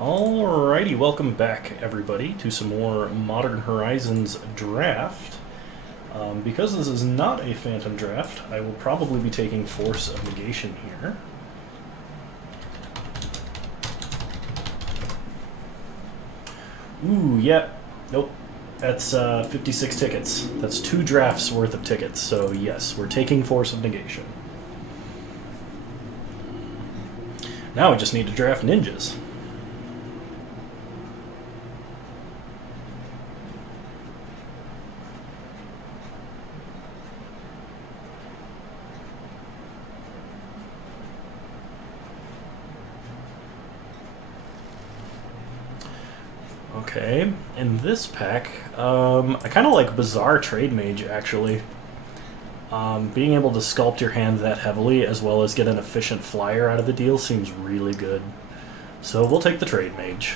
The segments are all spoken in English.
Alrighty, welcome back everybody to some more Modern Horizons draft. Because this is not a Phantom draft, I will probably be taking Force of Negation here. Ooh, yeah, nope, that's 56 tickets. That's 2 drafts worth of tickets, so yes, we're taking Force of Negation. Now we just need to draft ninjas. Okay, in this pack, I kind of like Bizarre Trade Mage, actually. Being able to sculpt your hand that heavily, as well as get an efficient flyer out of the deal, seems really good. So we'll take the Trade Mage.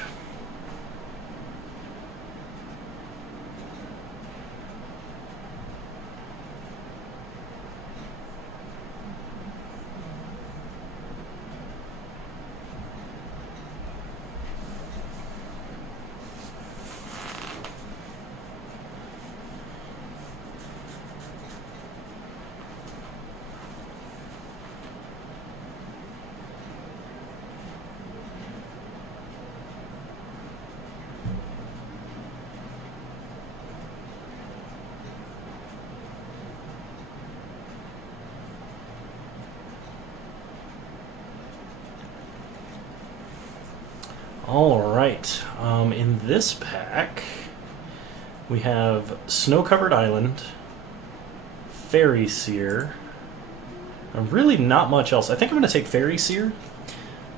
Alright, in this pack, we have Snow-Covered Island, Fairy Seer, and really not much else. I think I'm going to take Fairy Seer,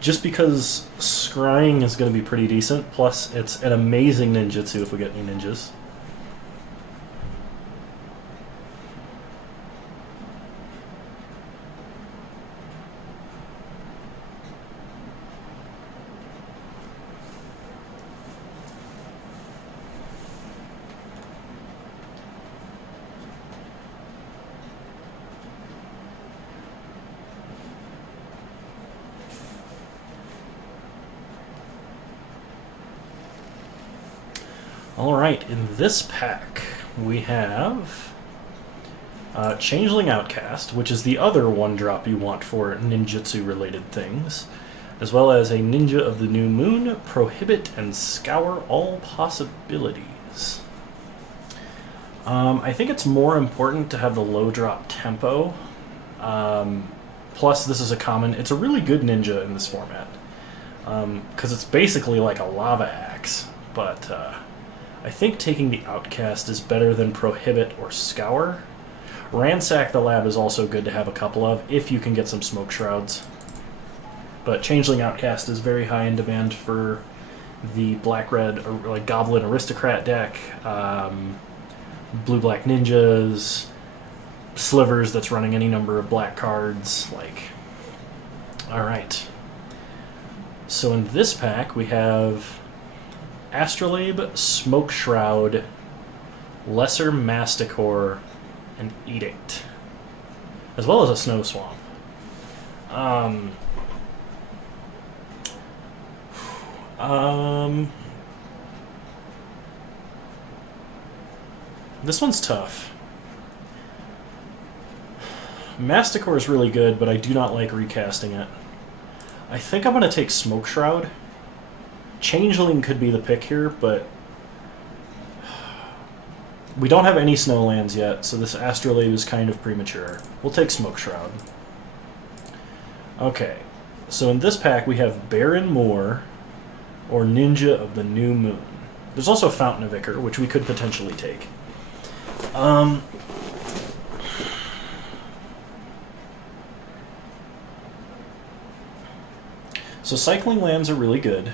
just because scrying is going to be pretty decent, plus it's an amazing ninjutsu if we get any ninjas. Alright, in this pack, we have Changeling Outcast, which is the other 1-drop you want for ninjutsu-related things, as well as a Ninja of the New Moon, Prohibit and Scour All Possibilities. I think it's more important to have the low-drop tempo. Plus, this is a common. It's a really good ninja in this format, because it's basically like a lava axe, but I think taking the Outcast is better than Prohibit or Scour. Ransack the Lab is also good to have a couple of, if you can get some Smoke Shrouds. But Changeling Outcast is very high in demand for the Black-Red, or like Goblin Aristocrat deck, Blue-Black Ninjas, Slivers that's running any number of black cards, like... Alright. So in this pack, we have Astrolabe, Smoke Shroud, Lesser Masticore, and Edict, as well as a Snow Swamp. This one's tough. Masticore is really good, but I do not like recasting it. I think I'm going to take Smoke Shroud. Changeling could be the pick here, but we don't have any Snowlands yet, so this Astrolabe is kind of premature. We'll take Smoke Shroud. Okay, so in this pack we have Baron Moor or Ninja of the New Moon. There's also Fountain of Ichor, which we could potentially take. So cycling lands are really good,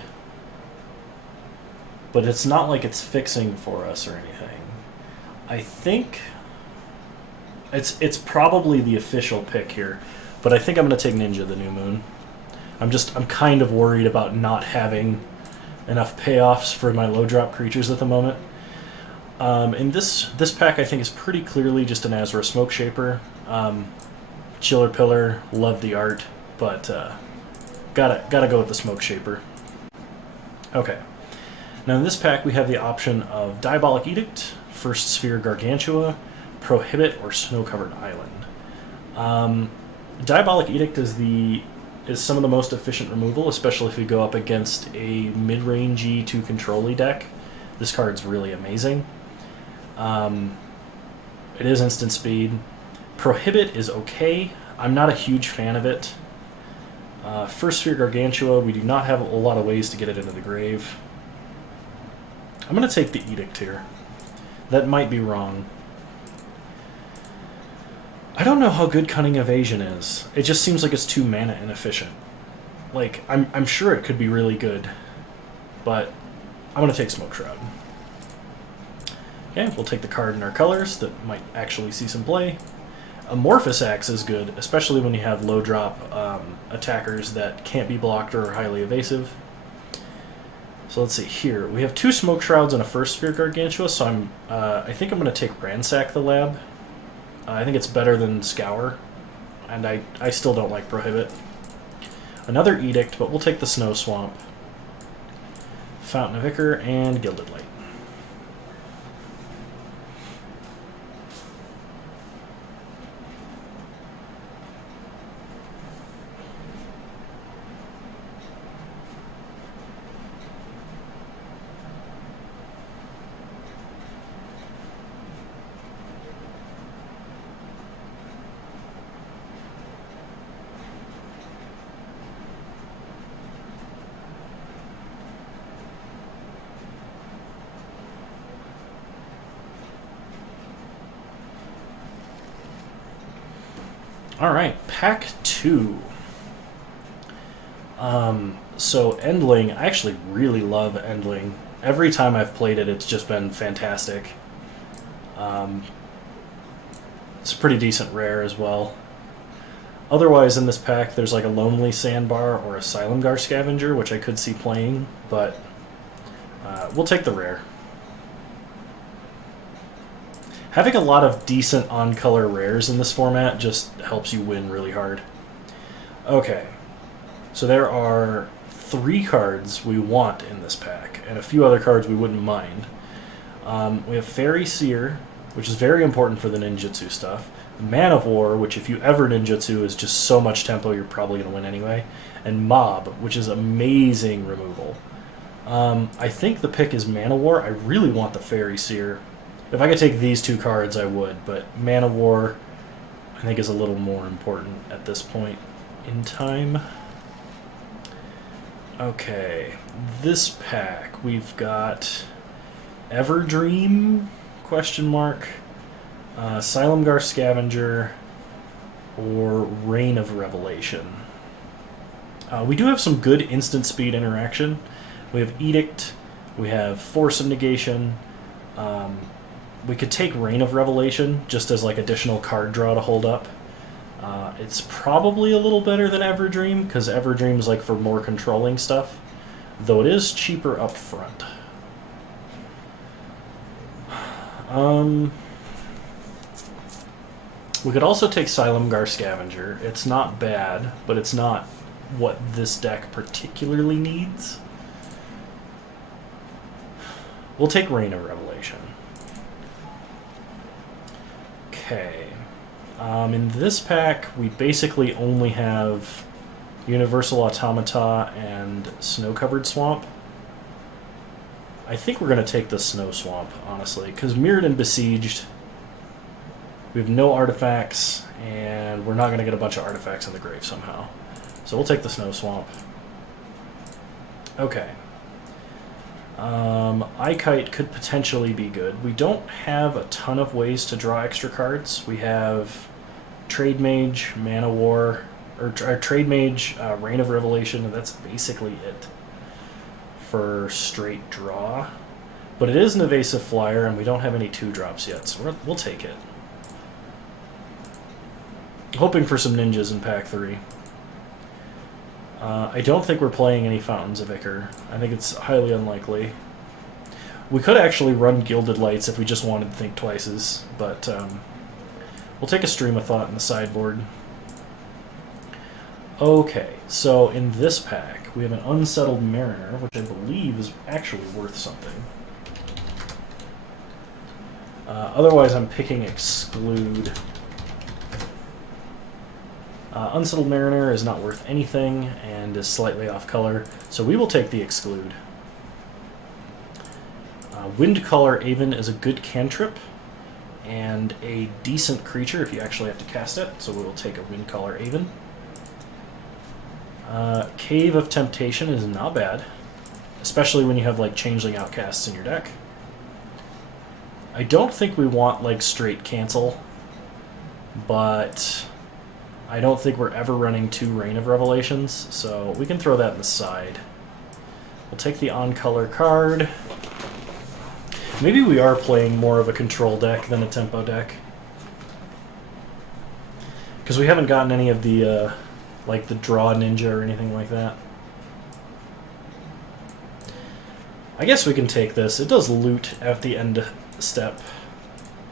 but it's not like it's fixing for us or anything. I think it's probably the official pick here, but I think I'm going to take Ninja of the New Moon. I'm kind of worried about not having enough payoffs for my low drop creatures at the moment. And this pack I think is pretty clearly just an Azra Smoke Shaper. Chiller Pillar, love the art, but gotta go with the Smoke Shaper. Okay. Now in this pack we have the option of Diabolic Edict, First Sphere Gargantua, Prohibit, or Snow-Covered Island. Diabolic Edict is some of the most efficient removal, especially if you go up against a mid-rangey to control-y deck. This card's really amazing. It is instant speed. Prohibit is okay. I'm not a huge fan of it. First Sphere Gargantua, we do not have a lot of ways to get it into the grave. I'm going to take the Edict here. That might be wrong. I don't know how good Cunning Evasion is. It just seems like it's too mana inefficient. Like, I'm sure it could be really good, but I'm going to take Smoke Shroud. Okay, we'll take the card in our colors that might actually see some play. Amorphous Axe is good, especially when you have low drop attackers that can't be blocked or are highly evasive. So let's see here. We have 2 Smoke Shrouds and a First Sphere Gargantua, so I think I'm going to take Ransack the Lab. I think it's better than Scour, and I still don't like Prohibit. Another Edict, but we'll take the Snow Swamp, Fountain of Ichor, and Gilded Light. Alright, pack 2. So Endling, I actually really love Endling. Every time I've played it, it's just been fantastic. It's a pretty decent rare as well. Otherwise, in this pack, there's like a Lonely Sandbar or a Silumgar Scavenger, which I could see playing, but we'll take the rare. Having a lot of decent on-color rares in this format just helps you win really hard. Okay, so there are 3 cards we want in this pack, and a few other cards we wouldn't mind. We have Fairy Seer, which is very important for the ninjutsu stuff. Man of War, which if you ever ninjutsu is just so much tempo you're probably going to win anyway. And Mob, which is amazing removal. I think the pick is Man of War. I really want the Fairy Seer. If I could take these 2 cards, I would, but Man of War, I think, is a little more important at this point in time. Okay, this pack, we've got Everdream, question mark, Silumgar Scavenger, or Reign of Revelation. We do have some good instant speed interaction. We have Edict, we have Force of Negation. We could take Reign of Revelation just as like additional card draw to hold up. It's probably a little better than Everdream, because Everdream is like for more controlling stuff, though it is cheaper up front. We could also take Silumgar Scavenger. It's not bad, but it's not what this deck particularly needs. We'll take Reign of Revelation. Okay. In this pack, we basically only have Universal Automata and Snow-Covered Swamp. I think we're going to take the Snow Swamp, honestly, because Mirrored and Besieged, we have no artifacts, and we're not going to get a bunch of artifacts in the grave somehow. So we'll take the Snow Swamp. Okay. Ikite could potentially be good. We don't have a ton of ways to draw extra cards. We have Trade Mage, Mana War, or Trade Mage, Reign of Revelation, and that's basically it for straight draw. But it is an evasive flyer, and we don't have any 2-drops yet, so we'll take it. Hoping for some ninjas in pack 3. I don't think we're playing any Fountains of Ichor. I think it's highly unlikely. We could actually run Gilded Lights if we just wanted to think twices, but we'll take a Stream of Thought in the sideboard. Okay, so in this pack, we have an Unsettled Mariner, which I believe is actually worth something. Otherwise, I'm picking Exclude. Unsettled Mariner is not worth anything and is slightly off color, so we will take the Exclude. Windcaller Aven is a good cantrip and a decent creature if you actually have to cast it, so we will take a Windcaller Aven. Cave of Temptation is not bad, especially when you have like Changeling Outcasts in your deck. I don't think we want like straight cancel, but I don't think we're ever running 2 Reign of Revelations, so we can throw that in the side. We'll take the on-color card. Maybe we are playing more of a control deck than a tempo deck, because we haven't gotten any of the like the draw ninja or anything like that. I guess we can take this. It does loot at the end step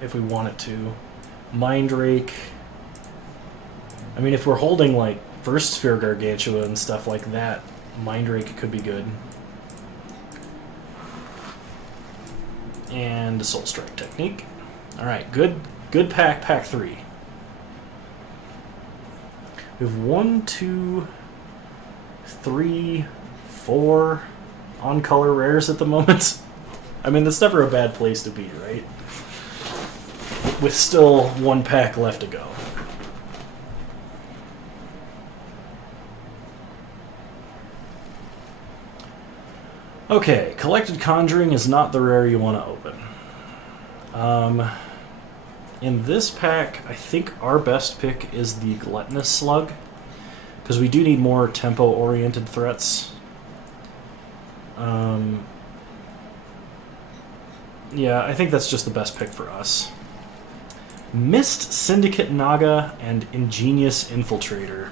if we want it to. Mind Rake. I mean, if we're holding like First Sphere Gargantua and stuff like that, Mind Rake could be good. And a Soul Strike Technique. Alright, good pack, pack 3. We have 1, 2, 3, 4 on-color rares at the moment. I mean, that's never a bad place to be, right? With still 1 pack left to go. Okay, Collected Conjuring is not the rare you want to open. In this pack, I think our best pick is the Gluttonous Slug, because we do need more tempo-oriented threats. Yeah, I think that's just the best pick for us. Mist Syndicate Naga and Ingenious Infiltrator.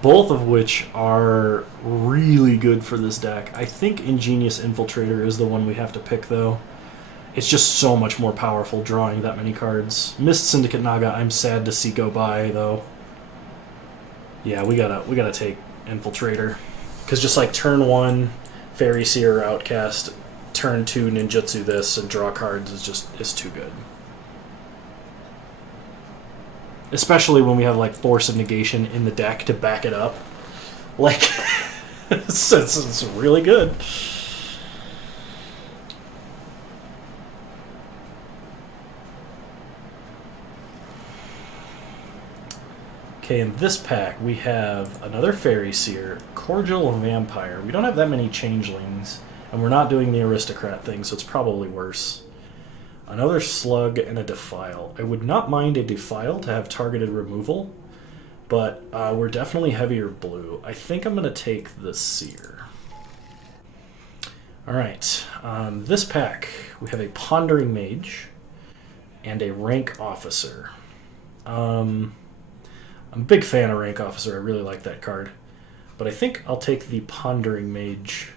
Both of which are really good for this deck. I think Ingenious Infiltrator is the one we have to pick, though. It's just so much more powerful drawing that many cards. Mist Syndicate Naga, I'm sad to see go by, though. Yeah, we gotta take Infiltrator. Because just like turn 1, Fairy Seer Outcast, turn 2, Ninjutsu this, and draw cards is too good. Especially when we have like Force of Negation in the deck to back it up. Like, it's really good. Okay, in this pack we have another Fairy Seer, Cordial Vampire. We don't have that many Changelings, and we're not doing the Aristocrat thing, so it's probably worse. Another Slug and a Defile. I would not mind a Defile to have targeted removal, but we're definitely heavier blue. I think I'm going to take the Seer. Alright, this pack we have a Pondering Mage and a Rank Officer. I'm a big fan of Rank Officer. I really like that card. But I think I'll take the Pondering Mage,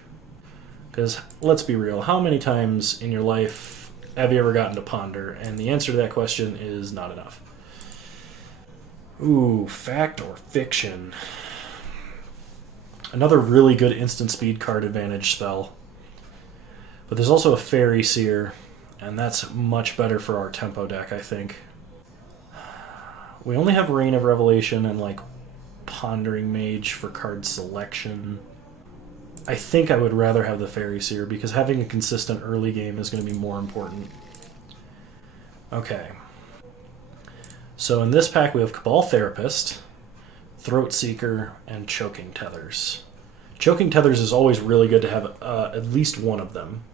because let's be real, how many times in your life have you ever gotten to ponder? And the answer to that question is not enough. Ooh, Fact or Fiction. Another really good instant speed card advantage spell. But there's also a Fairy Seer, and that's much better for our tempo deck, I think. We only have Reign of Revelation and like Pondering Mage for card selection. I think I would rather have the Fairy Seer, because having a consistent early game is going to be more important. Okay. So in this pack we have Cabal Therapist, Throat Seeker, and Choking Tethers. Choking Tethers is always really good to have at least one of them.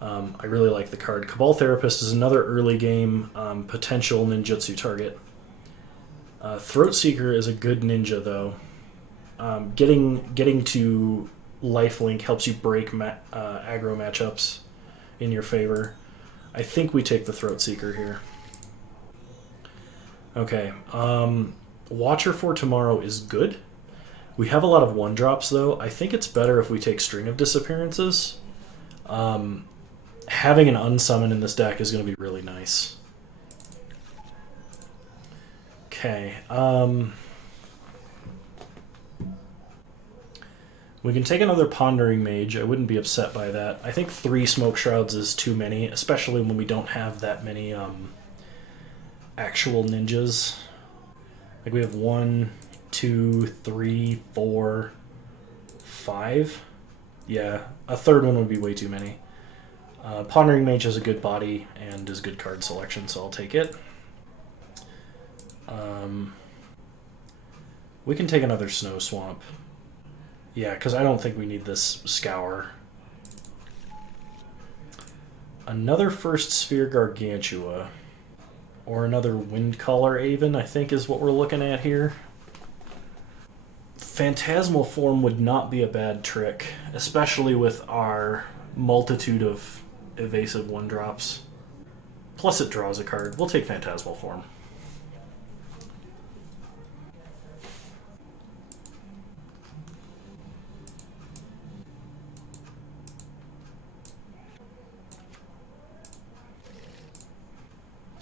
I really like the card. Cabal Therapist is another early game potential ninjutsu target. Throat Seeker is a good ninja, though. Getting to lifelink helps you break aggro matchups in your favor. I think we take the Throat Seeker here. Okay, Watcher for Tomorrow is good. We have a lot of 1-drops, though. I think it's better if we take String of Disappearances. Having an unsummon in this deck is going to be really nice. Okay. We can take another Pondering Mage. I wouldn't be upset by that. I think 3 Smoke Shrouds is too many, especially when we don't have that many actual ninjas. Like we have 1, 2, 3, 4, 5. Yeah, a third one would be way too many. Pondering Mage has a good body and is good card selection, so I'll take it. We can take another Snow Swamp. Yeah, because I don't think we need this Scour. Another First Sphere Gargantua. Or another Windcaller Aven, I think is what we're looking at here. Phantasmal Form would not be a bad trick, especially with our multitude of evasive 1-drops. Plus it draws a card. We'll take Phantasmal Form.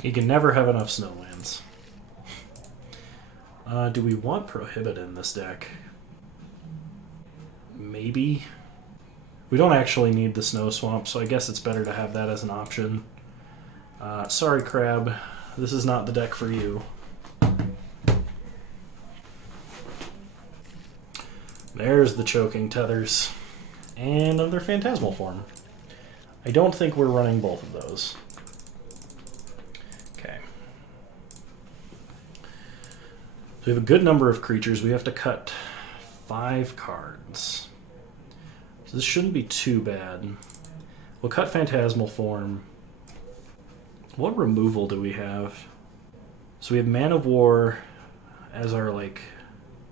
You can never have enough snowlands. Do we want Prohibit in this deck? Maybe. We don't actually need the Snow Swamp, so I guess it's better to have that as an option. Sorry, Crab. This is not the deck for you. There's the Choking Tethers. And another Phantasmal Form. I don't think we're running both of those. So we have a good number of creatures. We have to cut 5 cards. So this shouldn't be too bad. We'll cut Phantasmal Form. What removal do we have? So we have Man of War as our, like,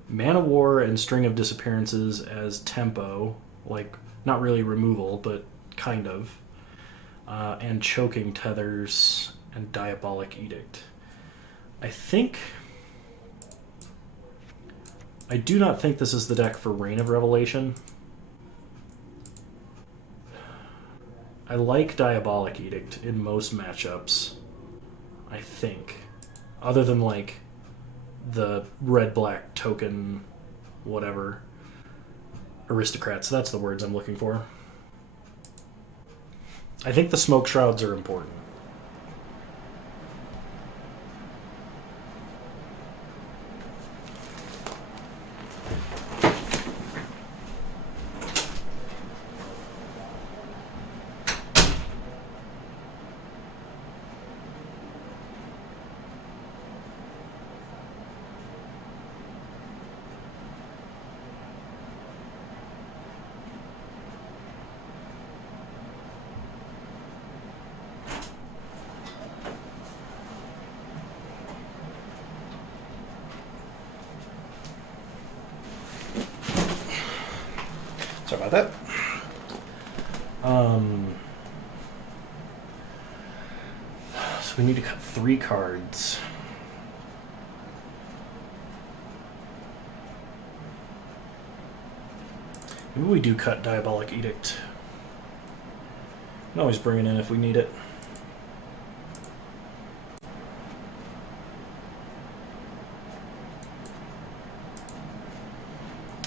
Man of War and String of Disappearances as tempo. Like, not really removal, but kind of. And Choking Tethers and Diabolic Edict. I do not think this is the deck for Reign of Revelation. I like Diabolic Edict in most matchups, I think. Other than, like, the red-black token, whatever. Aristocrats, that's the words I'm looking for. I think the Smoke Shrouds are important. Sorry about that. So we need to cut 3 cards. Maybe we do cut Diabolic Edict. We can always bring it in if we need it.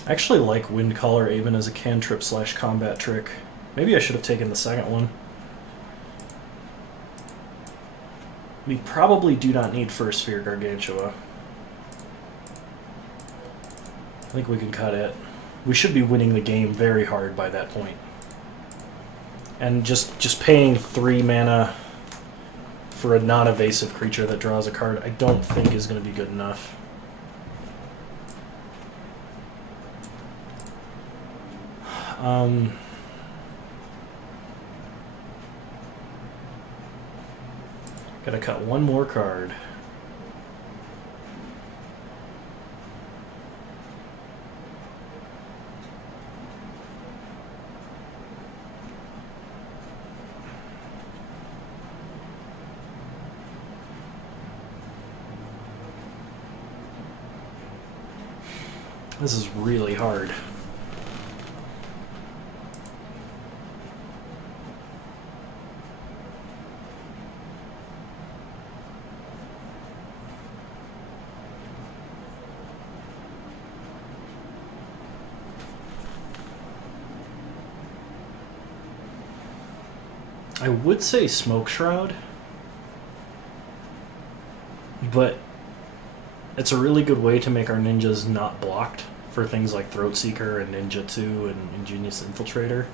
I actually like Windcaller Aven as a cantrip / combat trick. Maybe I should have taken the second one. We probably do not need First Sphere Gargantua. I think we can cut it. We should be winning the game very hard by that point. And just paying 3 mana for a non-evasive creature that draws a card, I don't think is going to be good enough. Gotta cut 1 more card. This is really hard. I would say Smoke Shroud, but it's a really good way to make our ninjas not blocked for things like Throat Seeker and Ninjutsu and Ingenious Infiltrator.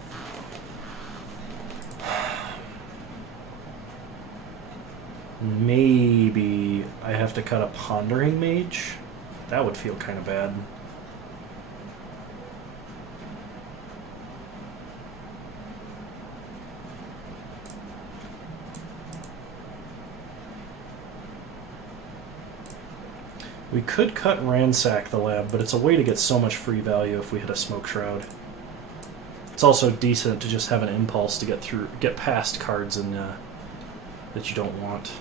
Maybe I have to cut a Pondering Mage. That would feel kind of bad. We could cut and ransack the lab, but it's a way to get so much free value if we hit a Smoke Shroud. It's also decent to just have an impulse to get past cards and that you don't want.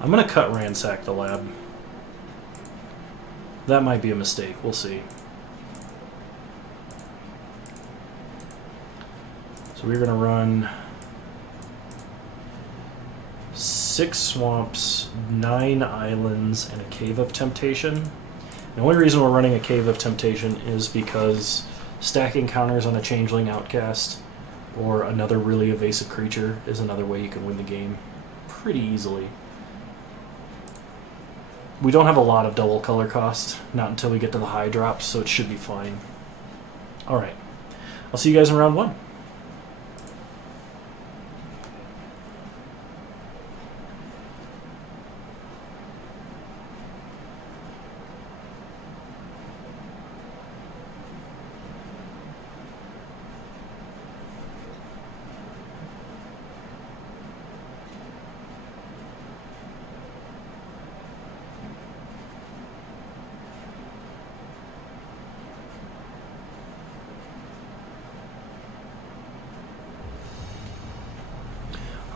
I'm gonna cut ransack the lab. That might be a mistake. We'll see. So we're gonna run 6 swamps, 9 islands, and a Cave of Temptation. The only reason we're running a Cave of Temptation is because stacking counters on a Changeling Outcast or another really evasive creature is another way you can win the game pretty easily. We don't have a lot of double color cost, not until we get to the high drops, so it should be fine. Alright, I'll see you guys in round 1.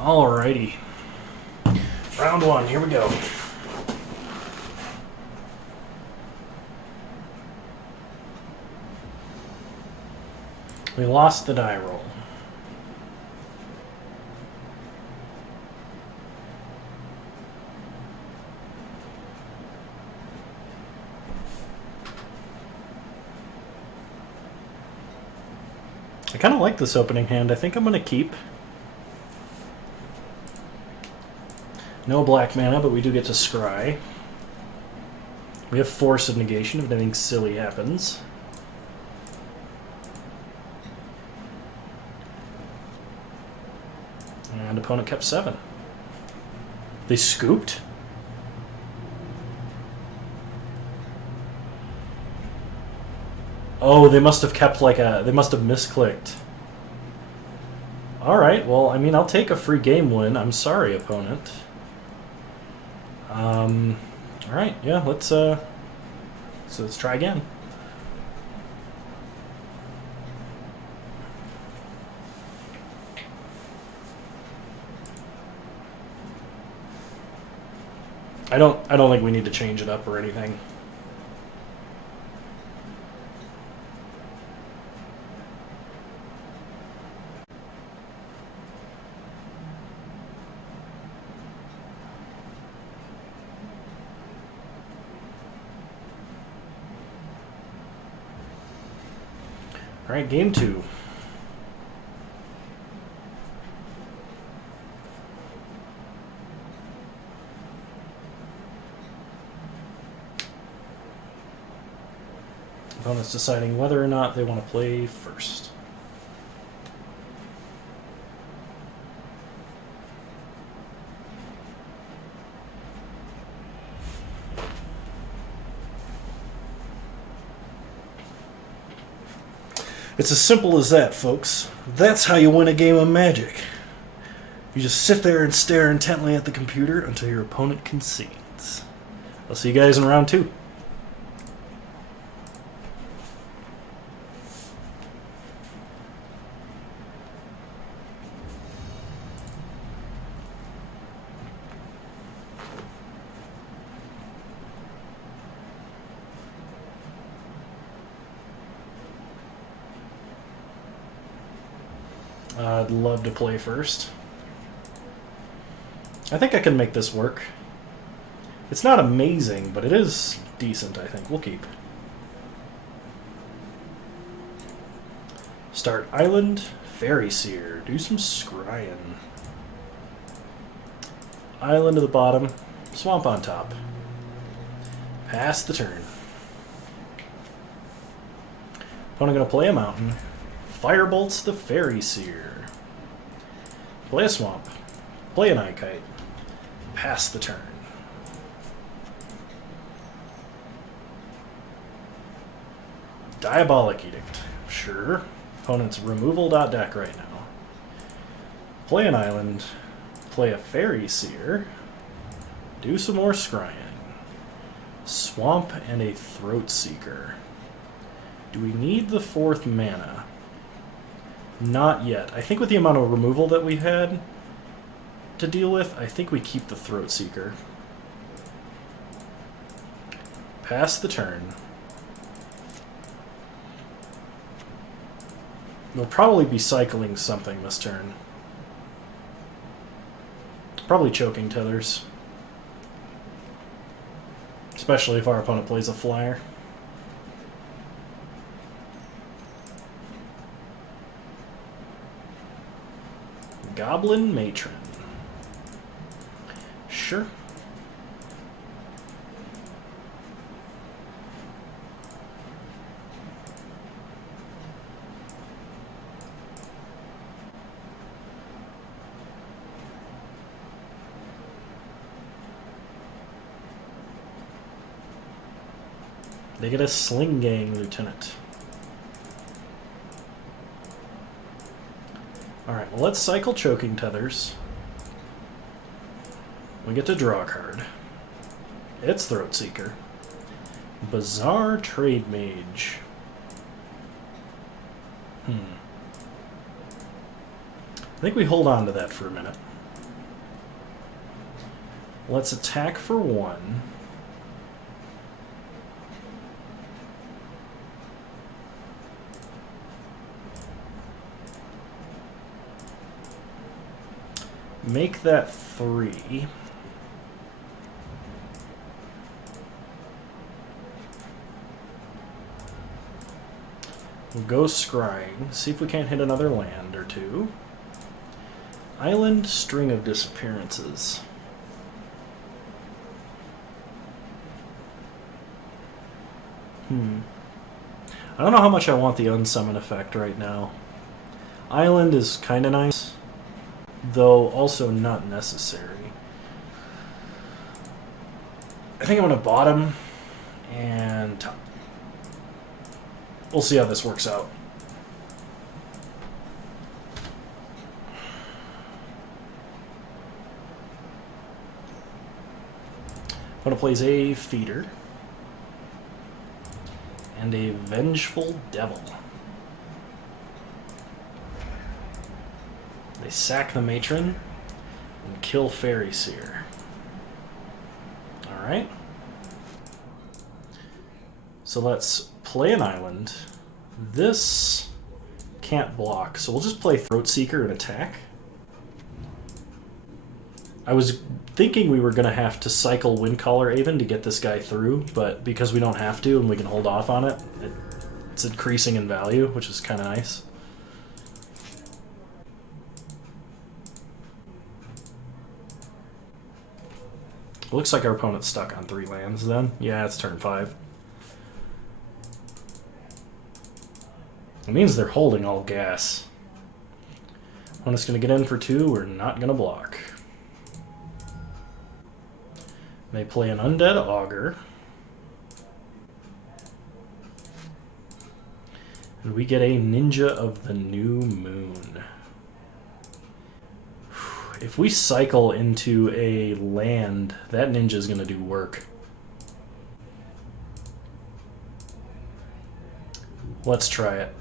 Alrighty. Round 1, here we go. We lost the die roll. I kind of like this opening hand. I think I'm going to keep. No black mana, but we do get to scry. We have Force of Negation if anything silly happens. And opponent kept 7. They scooped? Oh, they must have kept like a... They must have misclicked. Alright, well, I mean, I'll take a free game win. I'm sorry, opponent. Alright, yeah, let's try again. I don't think we need to change it up or anything. Alright, game 2. Opponent's deciding whether or not they want to play first. It's as simple as that, folks. That's how you win a game of Magic. You just sit there and stare intently at the computer until your opponent concedes. I'll see you guys in round 2. I'd love to play first. I think I can make this work. It's not amazing, but it is decent, I think. We'll keep. Start Island, Fairy Seer. Do some scrying. Island to the bottom, Swamp on top. Pass the turn. Opponent gonna play a mountain. Firebolts the Fairy Seer. Play a swamp. Play an Eye-Kite. Pass the turn. Diabolic Edict. Sure. Opponent's removal.deck right now. Play an island. Play a Fairy Seer. Do some more scrying. Swamp and a Throat Seeker. Do we need the 4th mana? Not yet. I think with the amount of removal that we've had to deal with, I think we keep the Throat Seeker. Pass the turn. We'll probably be cycling something this turn. Probably Choking Tethers. Especially if our opponent plays a flyer. Goblin Matron. Sure. They get a Sling Gang Lieutenant. Alright, well, let's cycle Choking Tethers. We get to draw a card. It's Throat Seeker. Bizarre Trade Mage. I think we hold on to that for a minute. Let's attack for 1. Make that 3. We'll go scrying, see if we can't hit another land or 2. Island, String of Disappearances. I don't know how much I want the unsummon effect right now. Island is kind of nice, though also not necessary. I think I'm going to bottom and top. We'll see how this works out. Opponent plays a Feeder and a Vengeful Devil. They sack the Matron and kill Fairy Seer. Alright. So let's play an island. This can't block, so we'll just play Throat Seeker and attack. I was thinking we were going to have to cycle Windcaller Aven to get this guy through, but because we don't have to and we can hold off on it, it's increasing in value, which is kind of nice. Looks like our opponent's stuck on 3 lands then. Yeah, it's turn 5. It means they're holding all gas. Opponent's going to get in for 2. We're not going to block. They play an Undead Augur. And we get a Ninja of the New Moon. If we cycle into a land, that ninja is going to do work. Let's try it.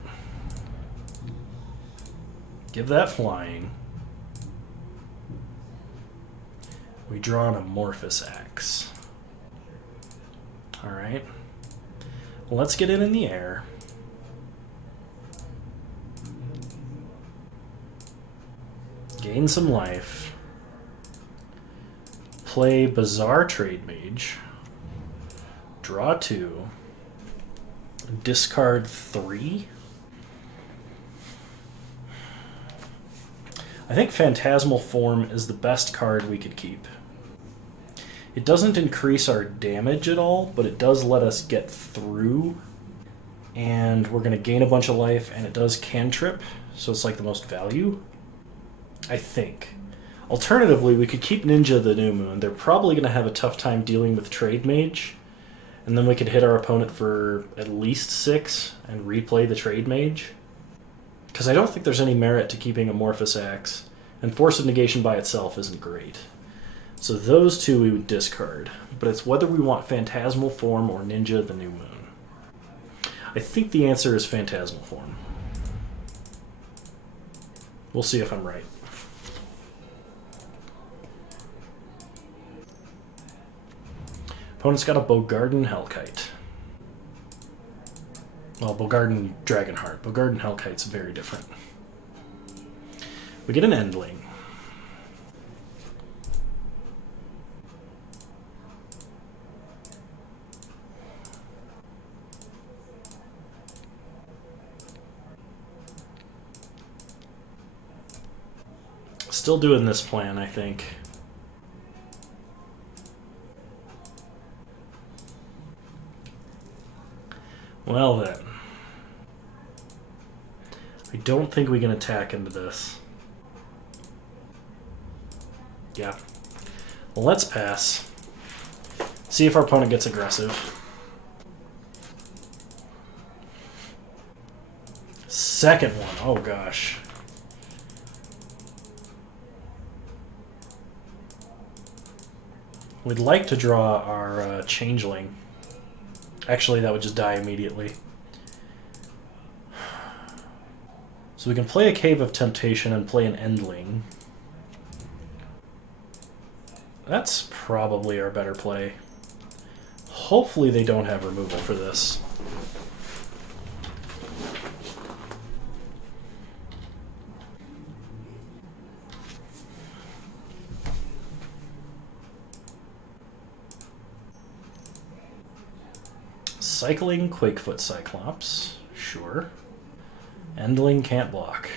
Give that flying. We draw an Amorphous Axe. Alright. Let's get it in the air. Gain some life. Play Bizarre Trade Mage. Draw 2. Discard 3. I think Phantasmal Form is the best card we could keep. It doesn't increase our damage at all, but it does let us get through. And we're going to gain a bunch of life, and it does cantrip, so it's like the most value. I think. Alternatively, we could keep Ninja the New Moon. They're probably going to have a tough time dealing with Trade Mage. And then we could hit our opponent for at least 6 and replay the Trade Mage. Because I don't think there's any merit to keeping Amorphous Axe. And Force of Negation by itself isn't great. So those two we would discard. But it's whether we want Phantasmal Form or Ninja the New Moon. I think the answer is Phantasmal Form. We'll see if I'm right. Opponent's got a Bogarden Hellkite. Well, Bogarden Dragonheart. Bogarden Hellkite's very different. We get an Endling. Still doing this plan, I think. Well then. I don't think we can attack into this. Yeah. Well, let's pass. See if our opponent gets aggressive. Second one. Oh gosh. We'd like to draw our Changeling. Actually, that would just die immediately. So we can play a Cave of Temptation and play an Endling. That's probably our better play. Hopefully they don't have removal for this. Cycling Quakefoot Cyclops, sure. Endling can't block.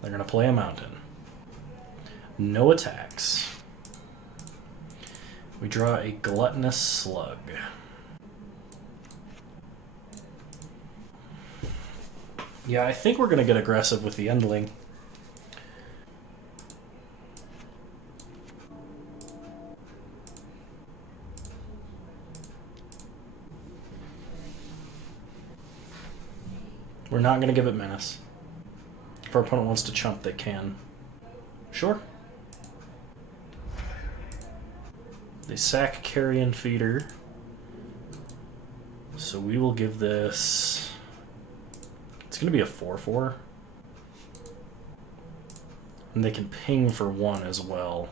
They're going to play a mountain. No attacks. We draw a Gluttonous Slug. Yeah, I think we're going to get aggressive with the Endling. We're not going to give it Menace. If our opponent wants to chump, they can. Sure. They sack Carrion Feeder. So we will give this... It's going to be a 4/4. And they can ping for 1 as well.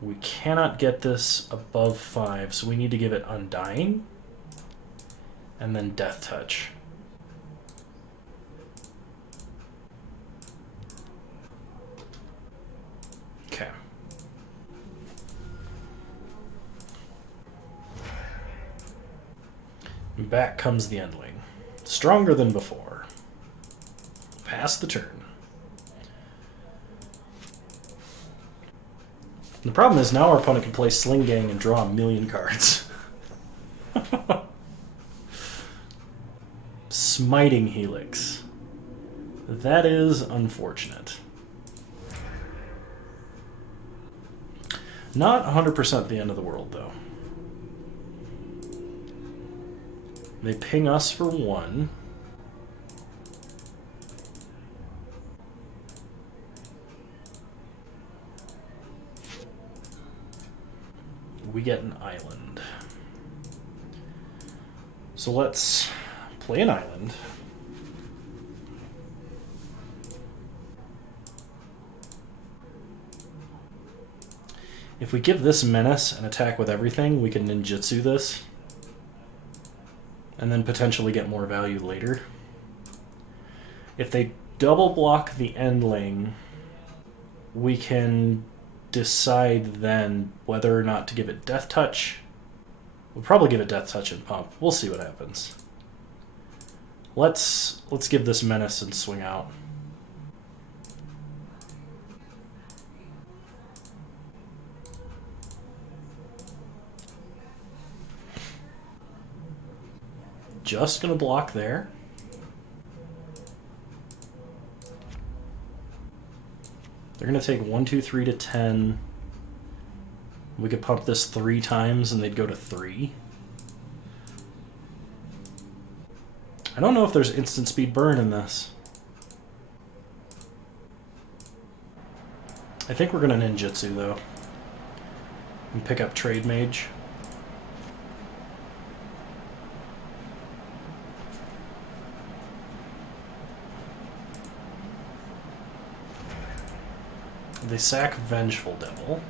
We cannot get this above 5, so we need to give it Undying. And then Death Touch. Okay. Back comes the Endling. Stronger than before. Pass the turn. The problem is now our opponent can play Sling Gang and draw 1,000,000 cards. Smiting Helix. That is unfortunate. Not 100% the end of the world, though. They ping us for 1. We get an island. So let's play an island. If we give this Menace and attack with everything, we can ninjutsu this. And then potentially get more value later. If they double block the Endling, we can decide then whether or not to give it Death Touch. We'll probably give it Death Touch and pump. We'll see what happens. Let's give this Menace and swing out. just going to block there. They're going to take 1, 2, 3 to 10. We could pump this 3 times and they'd go to 3. I don't know if there's instant speed burn in this. I think we're going to ninjutsu though. And pick up Trade Mage. They sack Vengeful Devil.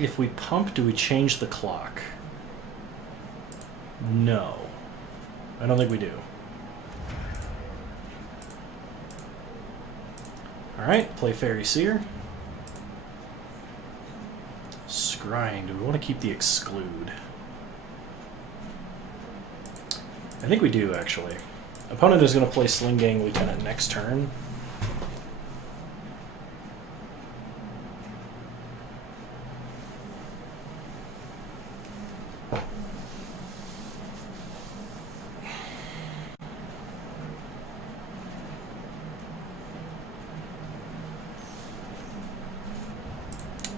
If we pump, do we change the clock? No. I don't think we do. Alright, play Fairy Seer. Scrying. Do we want to keep the Exclude? I think we do, actually. Opponent is going to play Sling Gang Lieutenant next turn.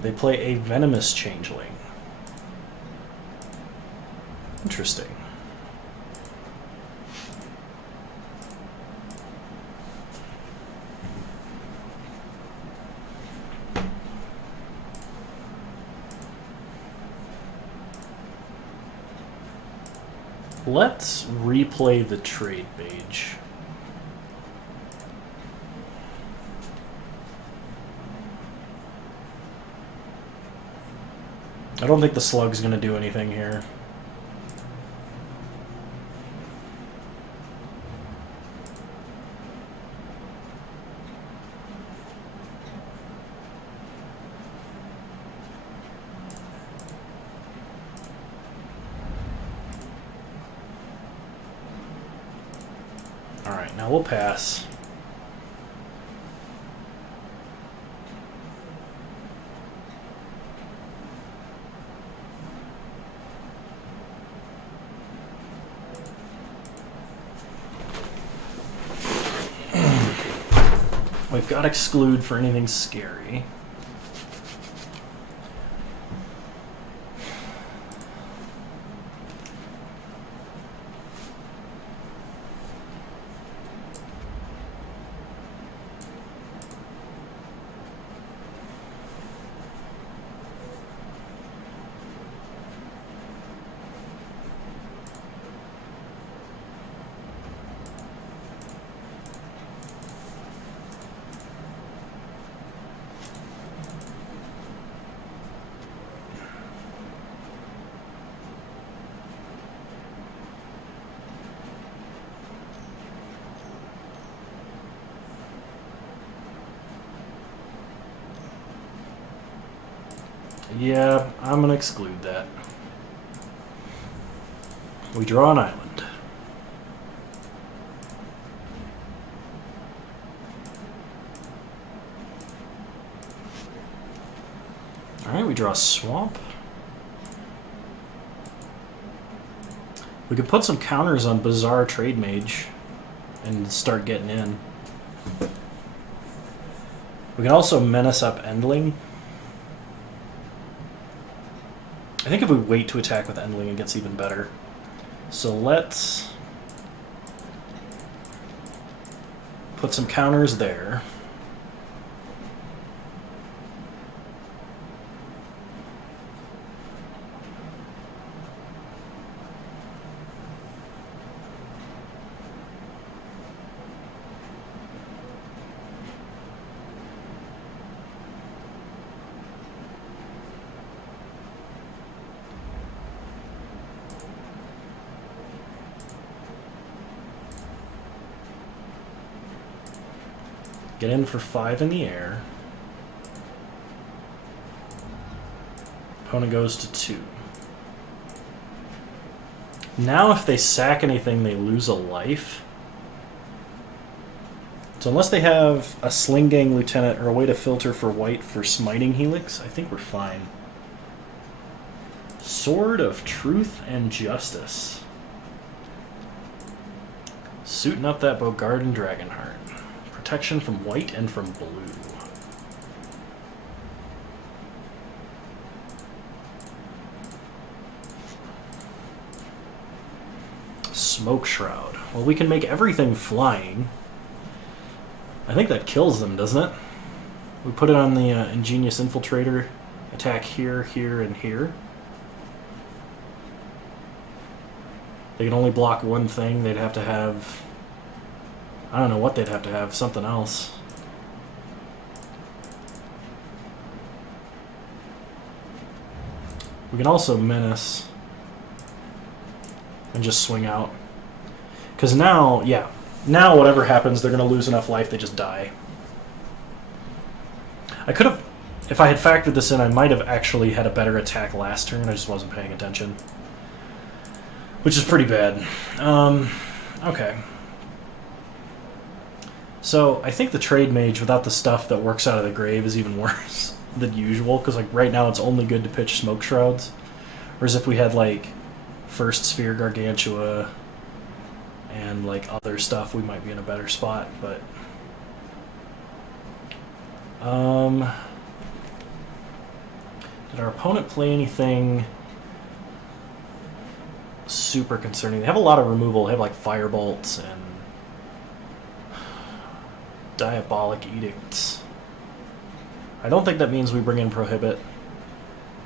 They play a Venomous Changeling. Interesting. Let's replay the Trade Mage. I don't think the Slug's going to do anything here. Alright, now we'll pass. We've got Exclude for anything scary. Yeah, I'm going to exclude that. We draw an island. Alright, we draw a swamp. We could put some counters on Bizarre Trade Mage and start getting in. We can also menace up Endling. I think if we wait to attack with Endling, it gets even better. So let's put some counters there. Get in for 5 in the air. Opponent goes to 2. Now if they sack anything, they lose a life. So unless they have a Sling Gang Lieutenant or a way to filter for white for Smiting Helix, I think we're fine. Sword of Truth and Justice. Suiting up that Bogard and Dragonheart. Protection from white and from blue. Smoke Shroud. Well, we can make everything flying. I think that kills them, doesn't it? We put it on the Ingenious Infiltrator. Attack here, here, and here. They can only block one thing. They'd have to have... I don't know what they'd have to have. Something else. We can also Menace. And just swing out. Because now, yeah. Now whatever happens, they're going to lose enough life, they just die. I could have... If I had factored this in, I might have actually had a better attack last turn. I just wasn't paying attention. Which is pretty bad. Okay. So, I think the Trade Mage without the stuff that works out of the grave is even worse than usual, because like right now it's only good to pitch Smoke Shrouds. Whereas if we had like First Sphere Gargantua and like other stuff, we might be in a better spot, but... Did our opponent play anything super concerning? They have a lot of removal. They have like Firebolts and Diabolic Edicts. I don't think that means we bring in Prohibit.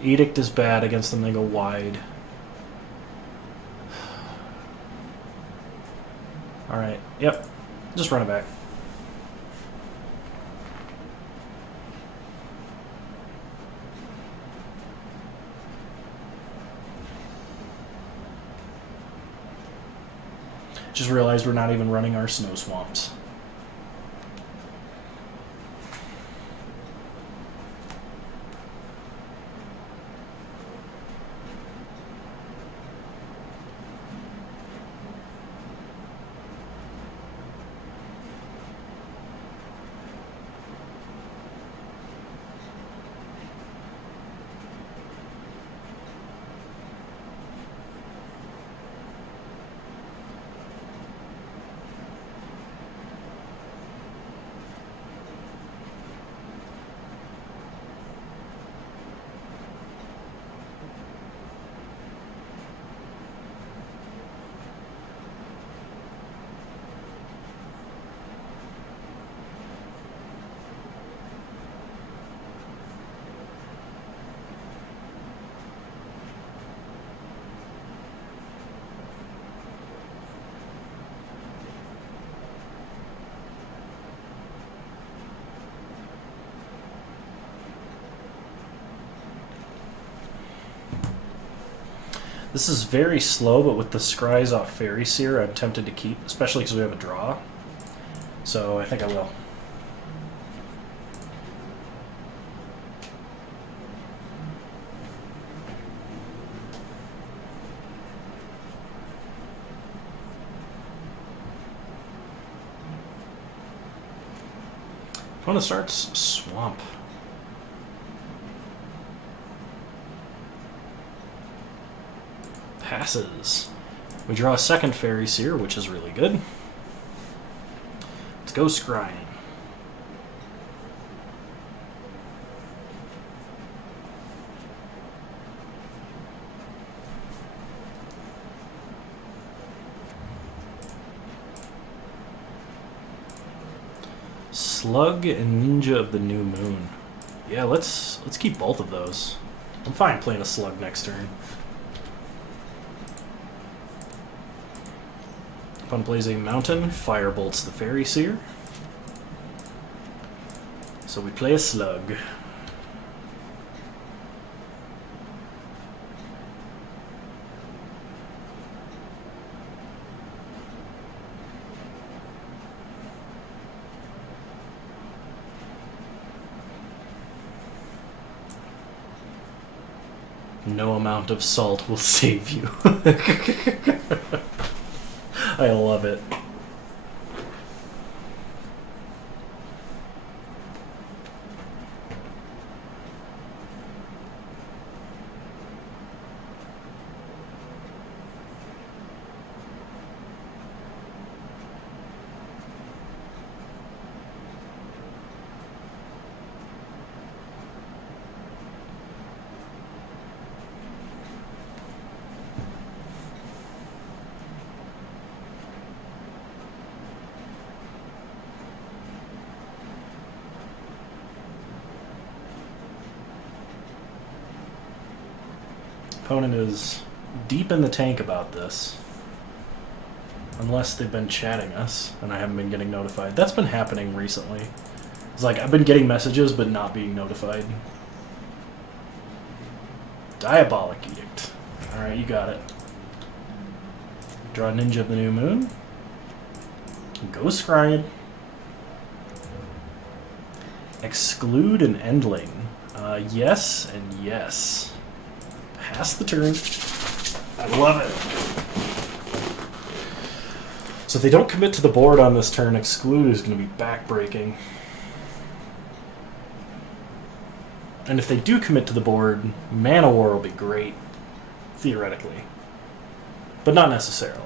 Edict is bad against them, they go wide. Alright, yep. Just run it back. Just realized we're not even running our Snow Swamps. This is very slow, but with the Scries off Fairy Seer, I'm tempted to keep, especially because we have a draw. So I think I will. Opponent starts Swamp. Passes. We draw a second Fairy Seer, which is really good. Let's go Scrying. Slug and Ninja of the New Moon. Yeah, let's keep both of those. I'm fine playing a Slug next turn. Opponent plays a Mountain, Firebolts the Fairy Seer. So we play a Slug. No amount of salt will save you. I love it. Opponent is deep in the tank about this. Unless they've been chatting us, and I haven't been getting notified. That's been happening recently. It's like, I've been getting messages, but not being notified. Diabolic Edict. Alright, you got it. Draw Ninja of the New Moon. Go Scrying. Exclude an Endling. Yes and yes. Pass the turn. I love it. So if they don't commit to the board on this turn, Exclude is going to be backbreaking. And if they do commit to the board, Mana War will be great, theoretically. But not necessarily.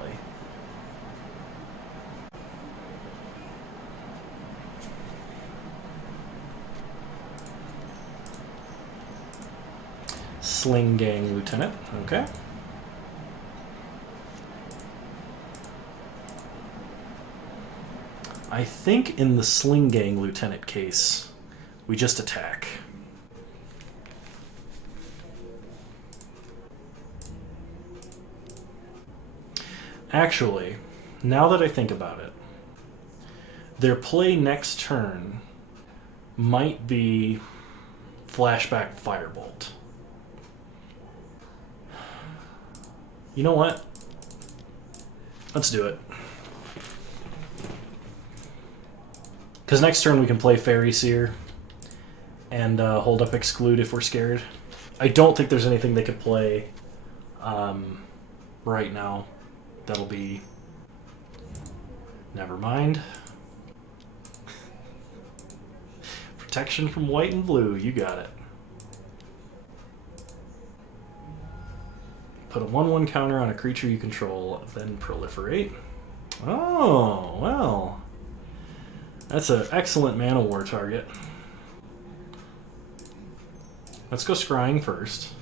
Sling Gang Lieutenant, okay. I think in the Sling Gang Lieutenant case, we just attack. Actually, now that I think about it, their play next turn might be Flashback Firebolt. You know what? Let's do it. Because next turn we can play Fairy Seer and hold up Exclude if we're scared. I don't think there's anything they could play right now that'll be... Never mind. Protection from white and blue, you got it. Put a 1/1 counter on a creature you control, then proliferate. Oh, well. That's an excellent Mana War target. Let's go Scrying first.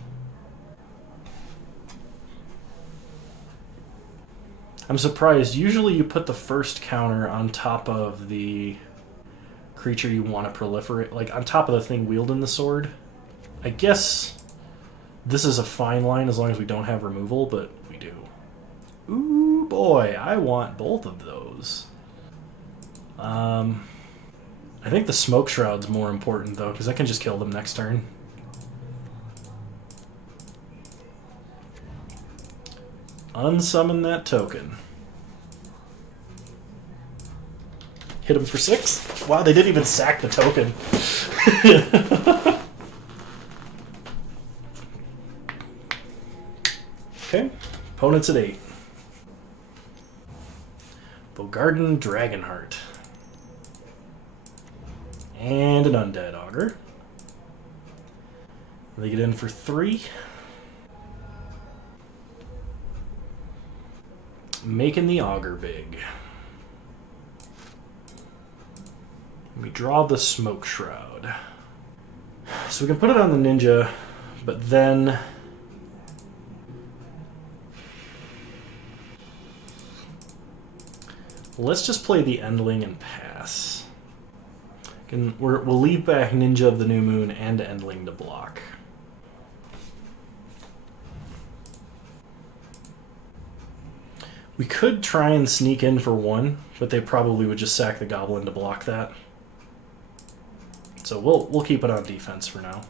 I'm surprised. Usually you put the first counter on top of the creature you want to proliferate, like on top of the thing wielding the sword. I guess this is a fine line as long as we don't have removal, but we do. Ooh, boy, I want both of those. I think the Smoke Shroud's more important, though, because I can just kill them next turn. Unsummon that token. Hit him for 6? Wow, they didn't even sack the token. Okay, opponent's at 8. Bogarden Dragonheart. And an Undead Augur. They get in for 3. Making the Augur big. We draw the Smoke Shroud. So we can put it on the Ninja, but then... Let's just play the Endling and pass. We'll leave back Ninja of the New Moon and Endling to block. We could try and sneak in for 1, but they probably would just sack the Goblin to block that. So we'll keep it on defense for now.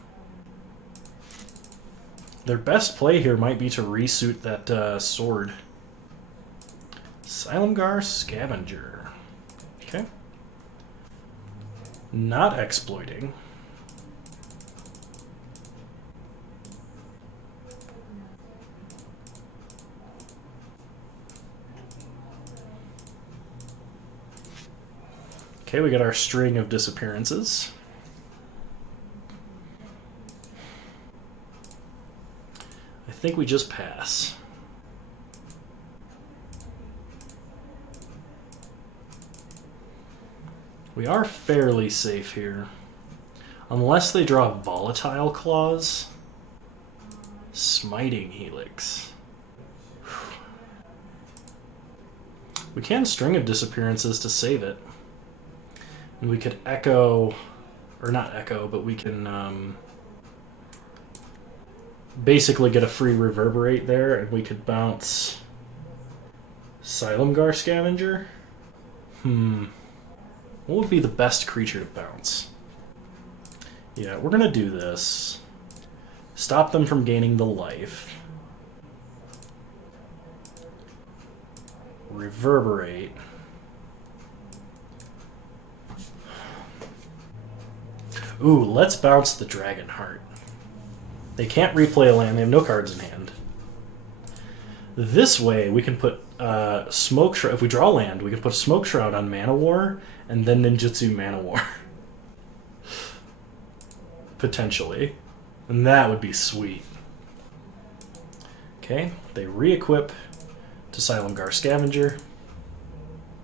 Their best play here might be to resuit that sword. Silumgar Scavenger. Okay. Not exploiting. Okay, we got our string of disappearances. I think we just pass. We are fairly safe here. Unless they draw Volatile Claws. Smiting Helix. We can string of disappearances to save it. And we could echo, or not echo, but we can basically get a free reverberate there, and we could bounce Sylamgar Scavenger. What would be the best creature to bounce? Yeah, we're gonna do this. Stop them from gaining the life. Reverberate. Ooh, let's bounce the Dragonheart. They can't replay a land, they have no cards in hand. This way, we can put Smoke Shroud. If we draw land, we can put Smoke Shroud on Mana War, and then Ninjutsu Mana War. Potentially. And that would be sweet. Okay, they re-equip to Sylamgar Scavenger.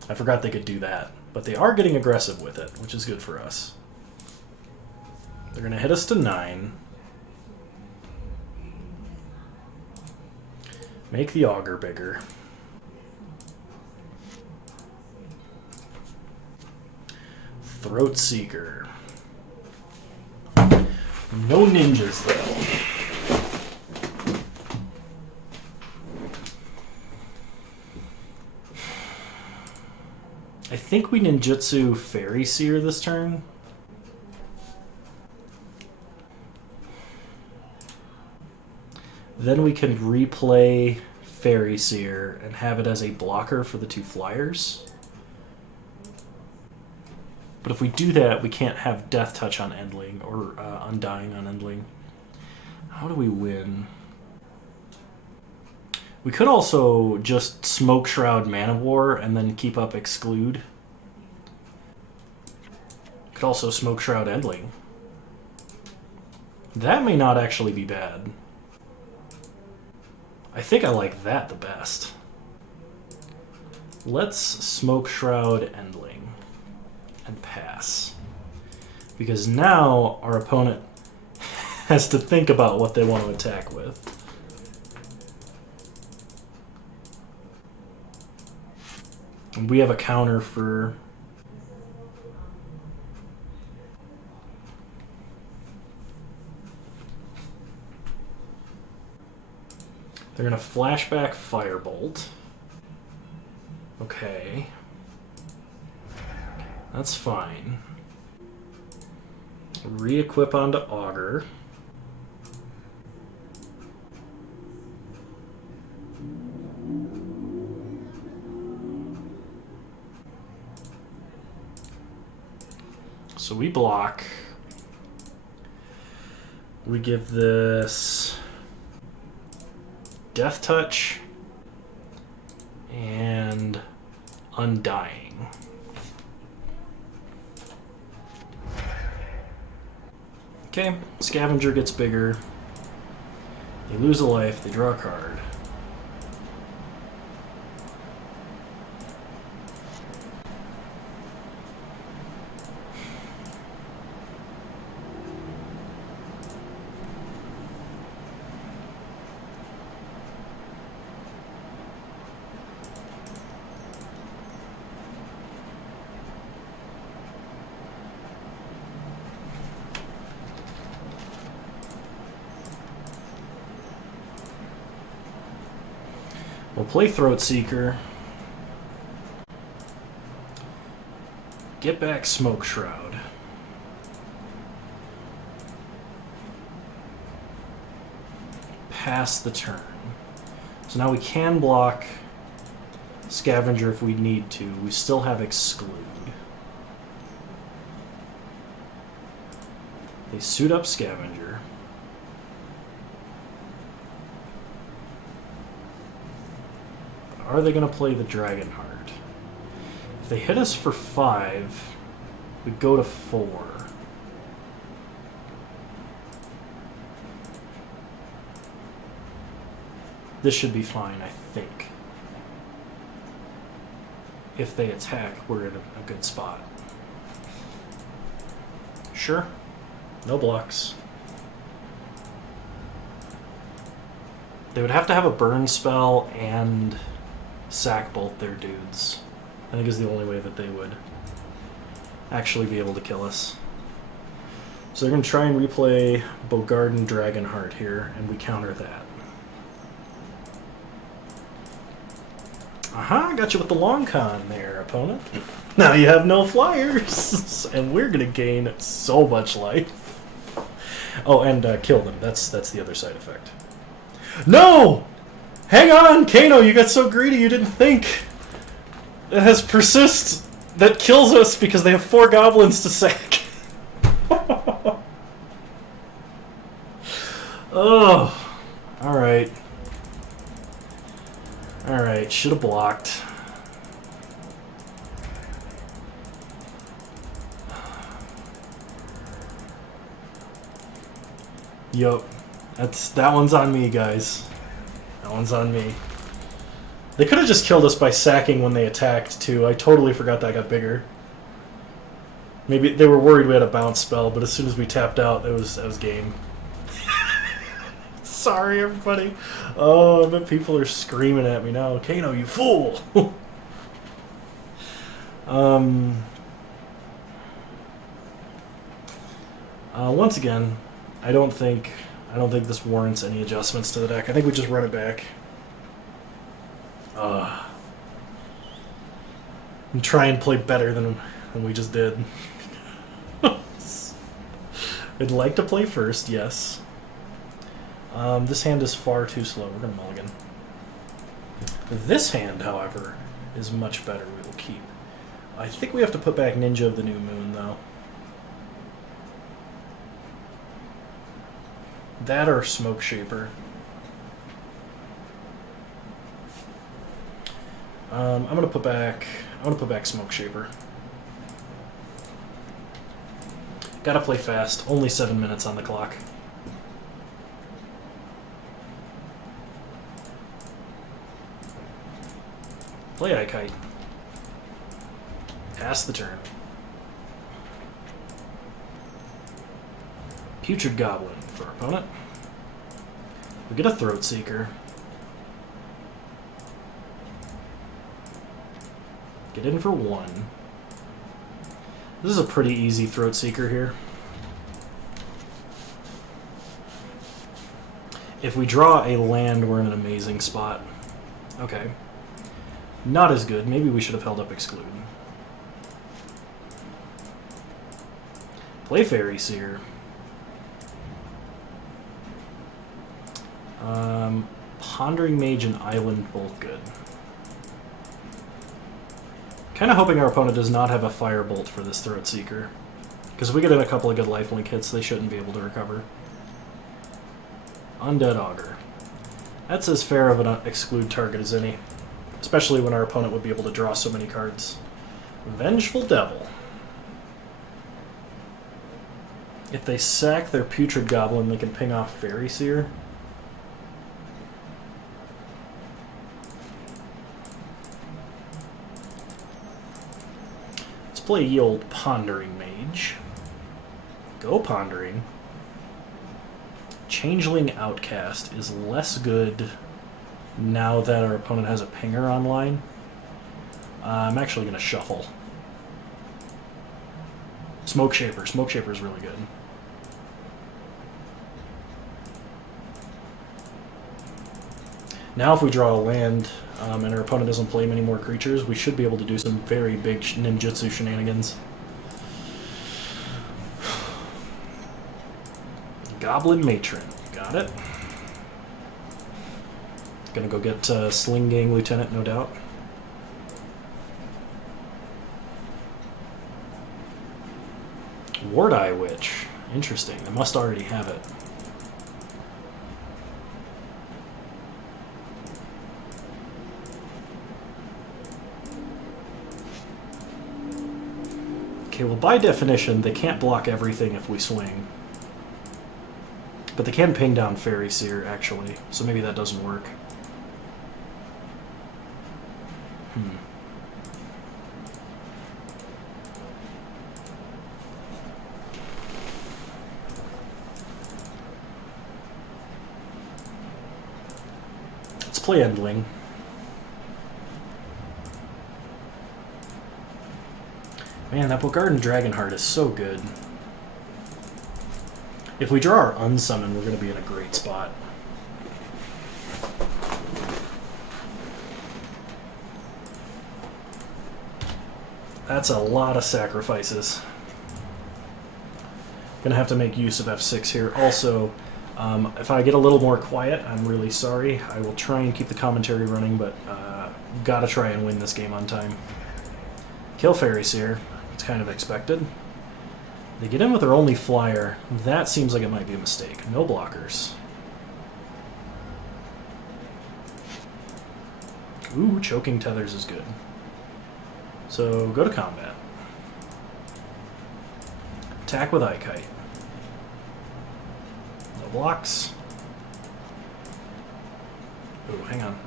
I forgot they could do that, but they are getting aggressive with it, which is good for us. They're going to hit us to 9. Make the Augur bigger. Throat Seeker. No ninjas, though. I think we ninjutsu Fairy Seer this turn. Then we can replay Fairy Seer and have it as a blocker for the 2 flyers. But if we do that, we can't have Death Touch on Endling or Undying on Endling. How do we win? We could also just Smoke Shroud Mana War and then keep up Exclude. Could also Smoke Shroud Endling. That may not actually be bad. I think I like that the best. Let's Smoke Shroud Endling and pass. Because now our opponent has to think about what they want to attack with. And we have a counter for... They're going to flashback Firebolt. Okay. That's fine. Re-equip onto Augur. So we block. We give this Death Touch and Undying. Okay, Scavenger gets bigger. They lose a life, they draw a card. We'll play Throat Seeker. Get back Smoke Shroud. Pass the turn. So now we can block Scavenger if we need to. We still have Exclude. They suit up Scavenger. Are they going to play the Dragonheart? If they hit us for 5, we go to 4. This should be fine, I think. If they attack, we're in a good spot. Sure. No blocks. They would have to have a burn spell and sack bolt their dudes. I think is the only way that they would actually be able to kill us. So they're going to try and replay Bogarden Dragonheart here, and we counter that. Aha, got you with the long con there, opponent. Now you have no flyers, and we're going to gain so much life. Oh, and kill them. That's the other side effect. No! Hang on, Kano, you got so greedy you didn't think. It has persist that kills us because they have 4 goblins to sack. Oh, alright. Alright, should have blocked. Yup. That one's on me, guys. That one's on me. They could have just killed us by sacking when they attacked, too. I totally forgot that got bigger. Maybe they were worried we had a bounce spell, but as soon as we tapped out, that was game. Sorry, everybody. Oh, I bet people are screaming at me now. Kano, you fool! Once again, I don't think this warrants any adjustments to the deck. I think we just run it back. And try and play better than we just did. I'd like to play first, yes. This hand is far too slow. We're going to mulligan. This hand, however, is much better. We will keep. I think we have to put back Ninja of the New Moon, though. That or Smoke Shaper. I'm gonna put back Smoke Shaper. Gotta play fast. Only 7 minutes on the clock. Play Eye Kite. Pass the turn. Putrid Goblin for our opponent. We get a Throat Seeker. Get in for 1. This is a pretty easy Throat Seeker here. If we draw a land, we're in an amazing spot. Okay. Not as good. Maybe we should have held up Exclude. Play Fairy Seer. Pondering Mage and Island, both good. Kind of hoping our opponent does not have a Firebolt for this Throat Seeker. Because if we get in a couple of good lifelink hits, they shouldn't be able to recover. Undead Augur. That's as fair of an exclude target as any. Especially when our opponent would be able to draw so many cards. Vengeful Devil. If they sack their Putrid Goblin, they can ping off Fairy Seer. Let's play ye old Pondering Mage. Go Pondering. Changeling Outcast is less good now that our opponent has a pinger online. I'm actually going to shuffle. Smoke Shaper. Smoke Shaper is really good. Now if we draw a land and our opponent doesn't play many more creatures, we should be able to do some very big ninjutsu shenanigans. Goblin Matron. Got it. Gonna go get Sling Gang Lieutenant, no doubt. Ward Eye Witch. Interesting. I must already have it. Okay, well, by definition, they can't block everything if we swing. But they can ping down Fairy Seer, actually, so maybe that doesn't work. Let's play Endling. Man, that Bogarden Dragonheart is so good. If we draw our unsummon, we're going to be in a great spot. That's a lot of sacrifices. Gonna have to make use of F6 here. Also, if I get a little more quiet, I'm really sorry. I will try and keep the commentary running, but gotta try and win this game on time. Kill Fairy Seer. It's kind of expected. They get in with their only flyer. That seems like it might be a mistake. No blockers. Ooh, Choking Tethers is good. So go to combat. Attack with Eye Kite. No blocks. Ooh, hang on.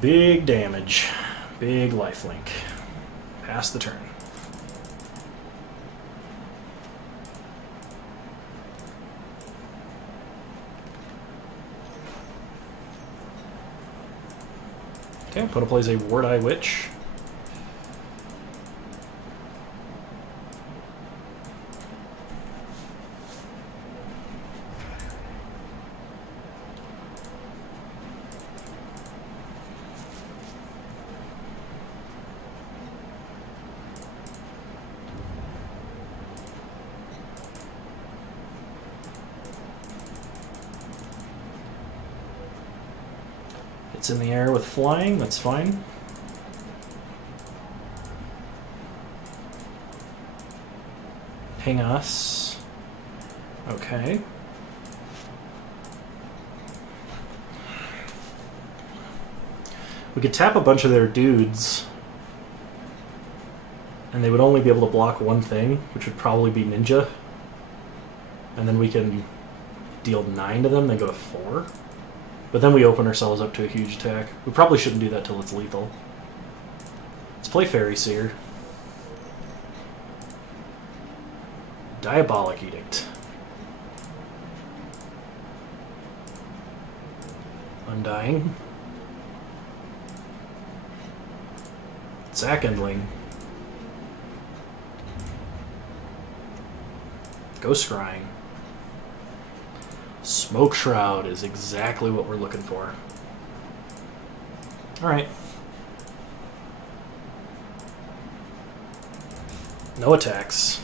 Big damage. Big lifelink. Pass the turn. Okay, Opponent plays a Ward Eye Witch. It's in the air with flying, that's fine. Ping us. Okay. We could tap a bunch of their dudes, and they would only be able to block one thing, which would probably be Ninja. And then we can deal 9 to them, then go to 4. But then we open ourselves up to a huge attack. We probably shouldn't do that till it's lethal. Let's play Fairy Seer. Diabolic Edict. Undying. Sack Endling. Ghost Scrying. Smoke Shroud is exactly what we're looking for. Alright. No attacks.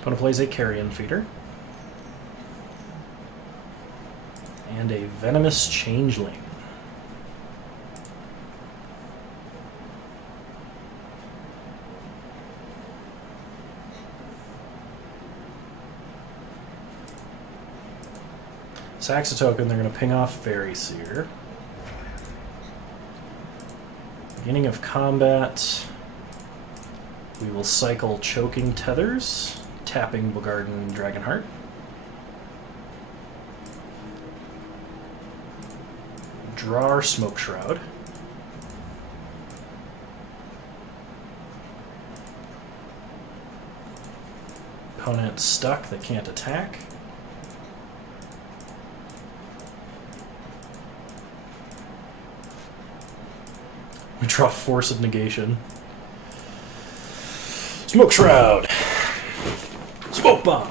Opponent plays a Carrion Feeder. And a Venomous Changeling. Sacks a token, they're going to ping off Fairy Seer. Beginning of combat, we will cycle Choking Tethers, tapping Bogarden Dragonheart. Draw our Smoke Shroud. Opponent stuck, they can't attack. We draw Force of Negation. Smoke Shroud! Smoke Bomb!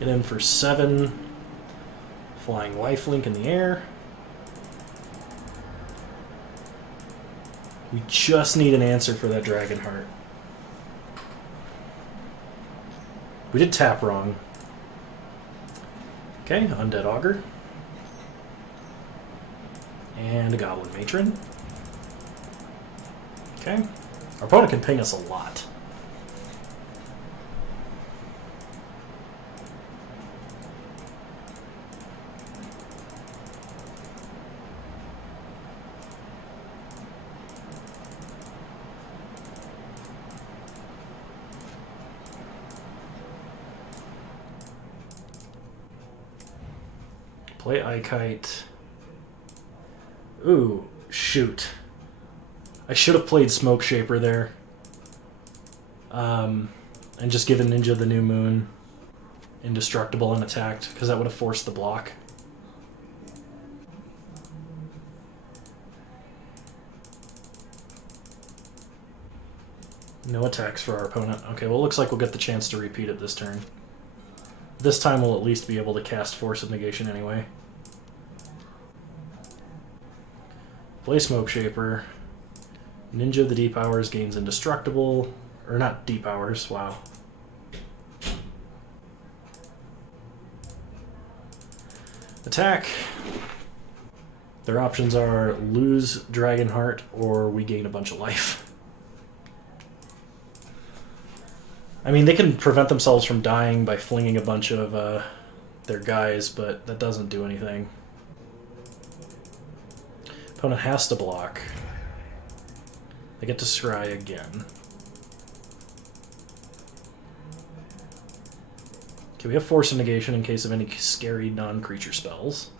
Get in for 7. Flying Lifelink in the air. We just need an answer for that Dragonheart. We did tap wrong. Okay, Undead Augur. And a Goblin Matron. Okay. Our opponent can ping us a lot. Play Eye Kite. Ooh, shoot. I should have played Smoke Shaper there. And just give a ninja the new moon. Indestructible and attacked, because that would have forced the block. No attacks for our opponent. Okay, well, it looks like we'll get the chance to repeat it this turn. This time we'll at least be able to cast Force of Negation anyway. Play Smoke Shaper. Ninja the Deep Hours gains Indestructible. Or not Deep Hours, wow. Attack. Their options are lose Dragonheart or we gain a bunch of life. I mean, they can prevent themselves from dying by flinging a bunch of their guys, but that doesn't do anything. Opponent has to block. They get to scry again. Okay, we have Force of Negation in case of any scary non-creature spells.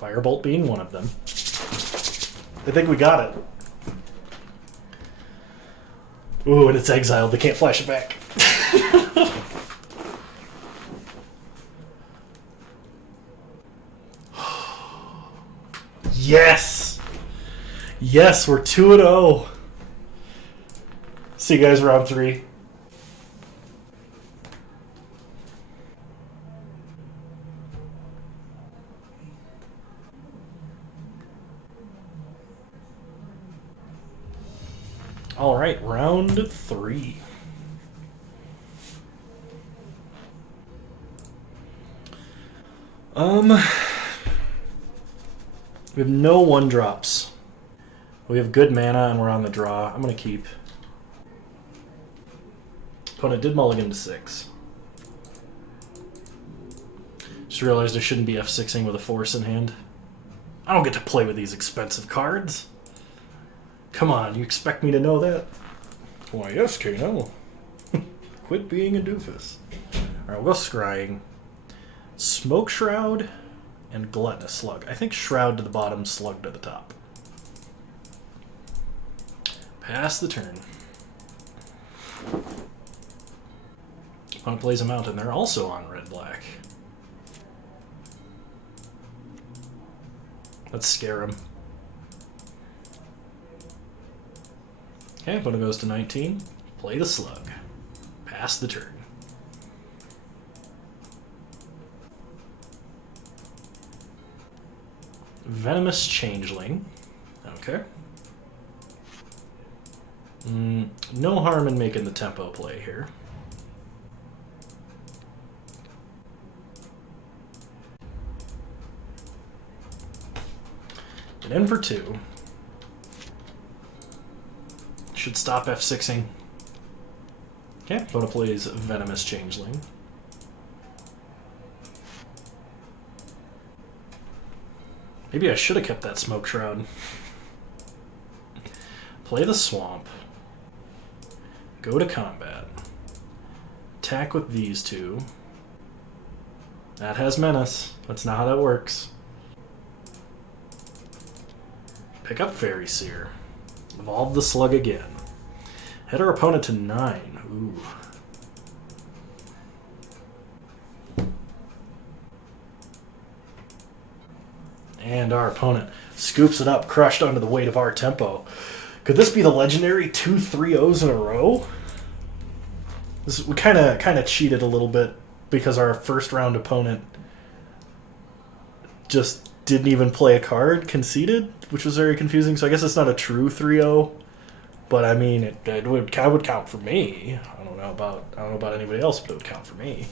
Firebolt being one of them. I think we got it. Ooh, and it's exiled. They can't flash it back. Yes! Yes, we're 2-0. See you guys round 3. All right, round 3. We have no 1-drops. We have good mana and we're on the draw. I'm gonna keep. Opponent did mulligan to 6. Just realized I shouldn't be F6ing with a Force in hand. I don't get to play with these expensive cards. Come on, you expect me to know that? Why, yes, Kano. Quit being a doofus. Alright, we'll go Scrying. Smoke Shroud and Gluttonous Slug. I think Shroud to the bottom, Slug to the top. Pass the turn. Opponent plays a mountain. They're also on red-black. Let's scare him. Okay, opponent goes to 19. Play the Slug. Pass the turn. Venomous Changeling. Okay. No harm in making the tempo play here. Get in for 2. Should stop F6ing. Okay, opponent plays Venomous Changeling. Maybe I should have kept that Smoke Shroud. Play the Swamp. Go to combat. Attack with these 2. That has Menace. That's not how that works. Pick up Fairy Seer. Evolve the Slug again. Head our opponent to 9. Ooh. And our opponent scoops it up, crushed under the weight of our tempo. Could this be the legendary 2 3-0s in a row? We kind of cheated a little bit because our first round opponent just didn't even play a card, conceded, which was very confusing. So I guess it's not a true 3-0, but I mean it would count for me. I don't know about anybody else, but it would count for me.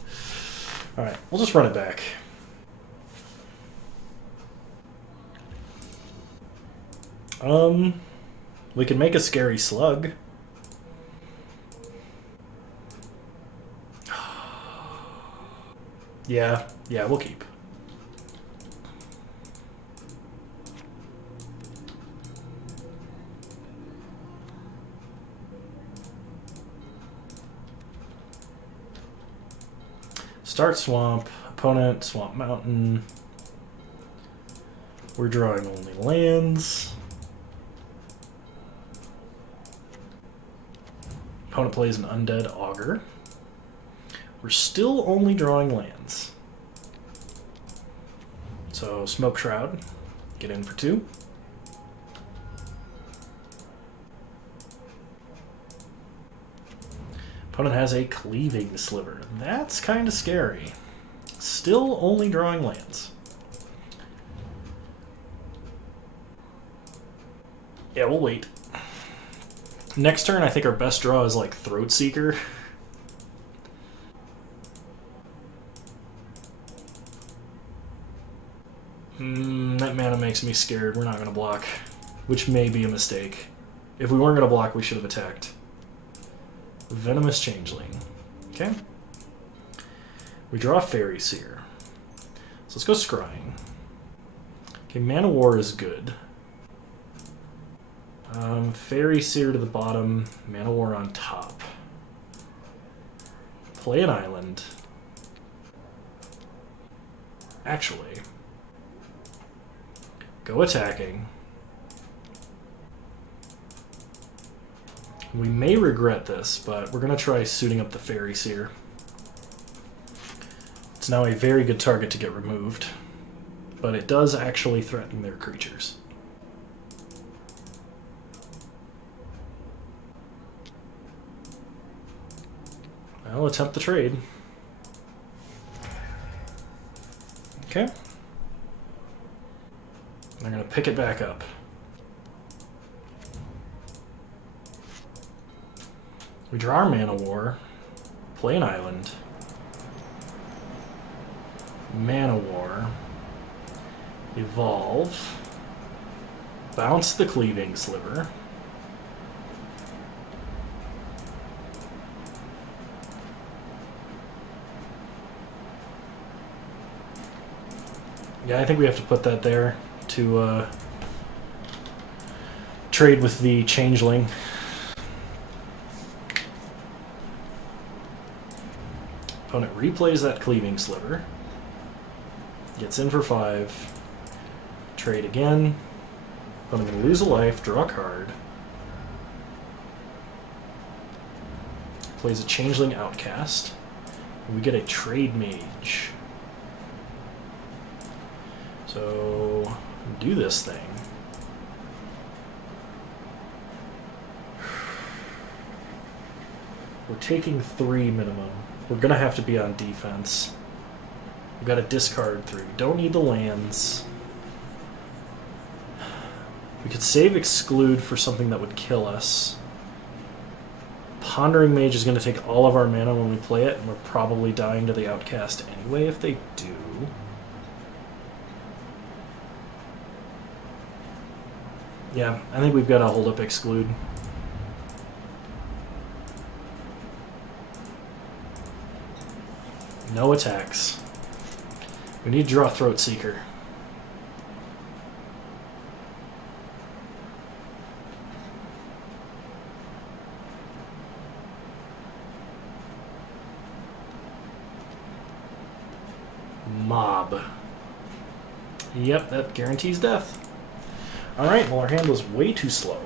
All right, we'll just run it back. We can make a scary Slug. Yeah, we'll keep. Start Swamp, opponent, Swamp Mountain. We're drawing only lands. Opponent plays an Undead Augur. We're still only drawing lands. So Smoke Shroud, get in for 2. Opponent has a Cleaving Sliver. That's kind of scary. Still only drawing lands. Yeah, we'll wait. Next turn, I think our best draw is like Throat Seeker. That mana makes me scared. We're not going to block, which may be a mistake. If we weren't going to block, we should have attacked. Venomous Changeling. Okay. We draw Fairy Seer. So let's go Scrying. Okay, Mana War is good. Fairy Seer to the bottom, Mana War on top. Play an island. Actually, go attacking. We may regret this, but we're going to try suiting up the Fairy Seer. It's now a very good target to get removed, but it does actually threaten their creatures. I'll attempt the trade. Okay. I'm going to pick it back up. We draw our Mana War, play an island, Mana War, evolve, bounce the Cleaving Sliver, yeah, I think we have to put that there to trade with the Changeling. Opponent replays that Cleaving Sliver, gets in for 5, trade again. Opponent going to lose a life, draw a card. Plays a Changeling Outcast. And we get a Trade Mage. So, do this thing. We're taking 3 minimum. We're going to have to be on defense. We've got to discard 3. Don't need the lands. We could save Exclude for something that would kill us. Pondering Mage is going to take all of our mana when we play it, and we're probably dying to the Outcast anyway if they do. Yeah, I think we've got to hold up Exclude. No attacks. We need to draw Throat Seeker. Mob. Yep, that guarantees death. Alright, well our hand was way too slow.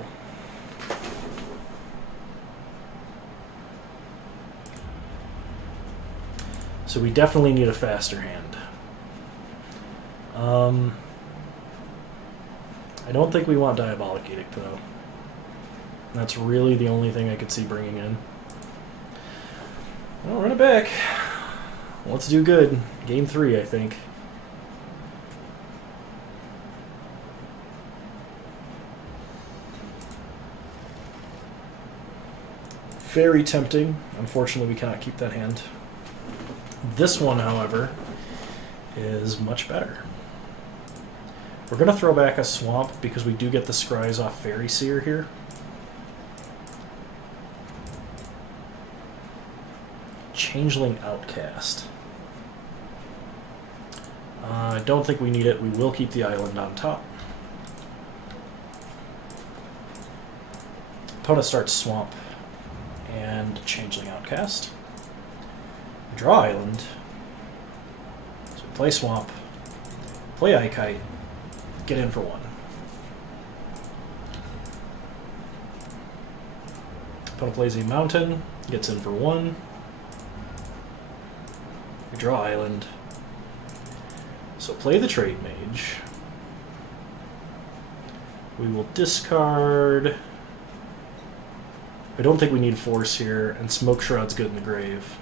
So we definitely need a faster hand. I don't think we want Diabolic Edict, though. That's really the only thing I could see bringing in. Well, run it back. Let's do good. Game 3, I think. Very tempting. Unfortunately, we cannot keep that hand. This one, however, is much better. We're going to throw back a Swamp because we do get the Scries off Fairy Seer here. Changeling Outcast. I don't think we need it. We will keep the island on top. Opponent starts Swamp and Changeling Outcast. Draw island. So play Swamp. Play Ikite. Get in for 1. Opponent plays a mountain, gets in for 1. We draw island. So play the Trade Mage. We will discard. I don't think we need Force here, and Smoke Shroud's good in the grave.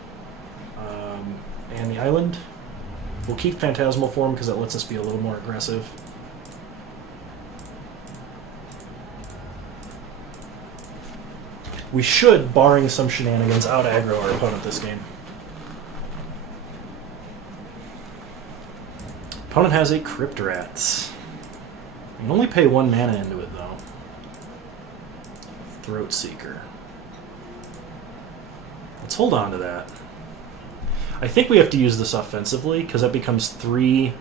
And the island. We'll keep Phantasmal Form because that lets us be a little more aggressive. We should, barring some shenanigans, out-aggro our opponent this game. Opponent has a Crypt Rats. You can only pay 1 mana into it, though. Throat Seeker. Let's hold on to that. I think we have to use this offensively, because that becomes 3,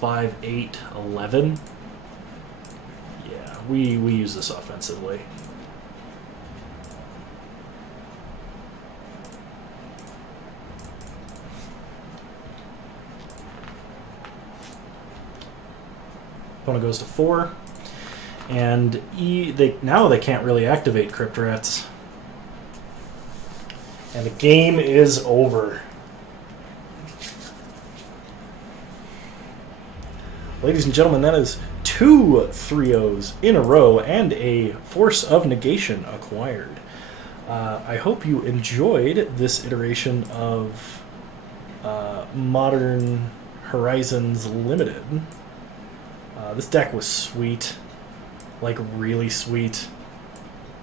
5, 8, 11. Yeah, we use this offensively. Opponent goes to 4. And now they can't really activate Crypt Rats. And the game is over. Ladies and gentlemen, that is 2 3-0s in a row and a Force of Negation acquired. I hope you enjoyed this iteration of Modern Horizons Limited. This deck was sweet. Like, really sweet.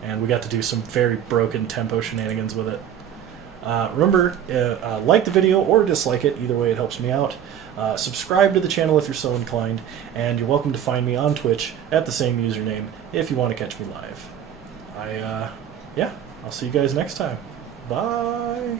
And we got to do some very broken tempo shenanigans with it. Remember, like the video or dislike it, either way it helps me out. Subscribe to the channel if you're so inclined, and you're welcome to find me on Twitch at the same username if you want to catch me live. Yeah, I'll see you guys next time. Bye!